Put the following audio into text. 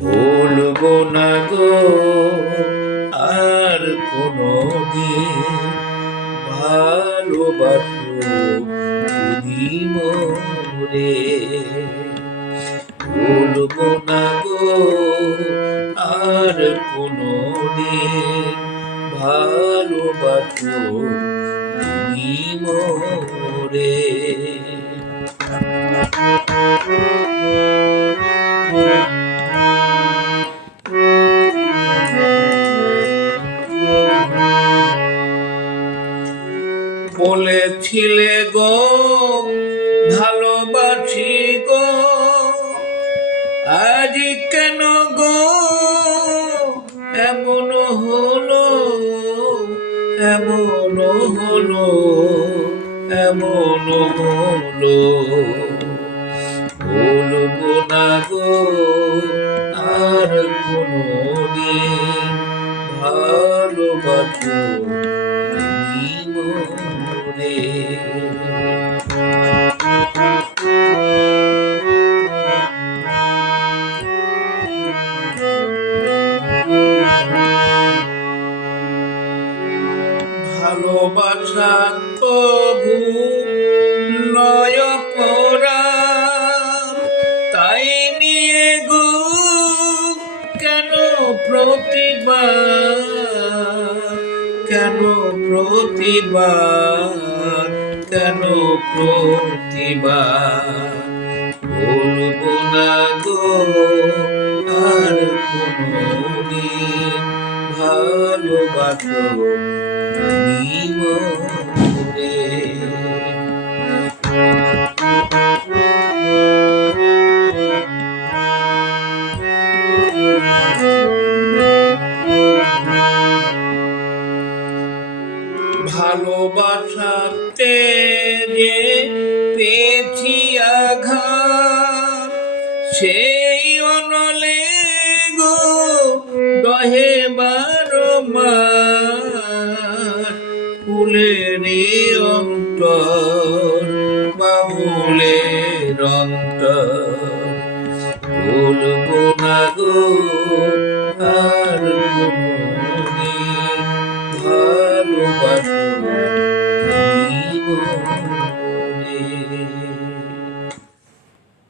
ভুলবো না গো আর কোনদিন ভালোবাসো যদি মোরে। ভুলবো না গো আর কোনদিন ভালোবাসো তুমি মোরে। বলেছিলে গো ভালোবাসি গো, আজ কেন গো এমন হলো, এমন হলো, এমন হলো। বলবো না গো আর কোনদিন ভালোবাসো তুমি মোরে। ভালোবাসা তবু নয় অপরাধ, তাই নিয়ে গো কেন প্রতিবাদ, কেন প্রতিবাদ, কেন প্রতিবাদ। বলবো না গো আর কোনদিন ভালোবাসো তুমি মোরে। ভালোবাসাতে যে পেয়েছি আঘাত, সেই অনলে গো দহে বারো মাস। ফুলের অন্তর বাউলের অন্তর, বলবো না গো আর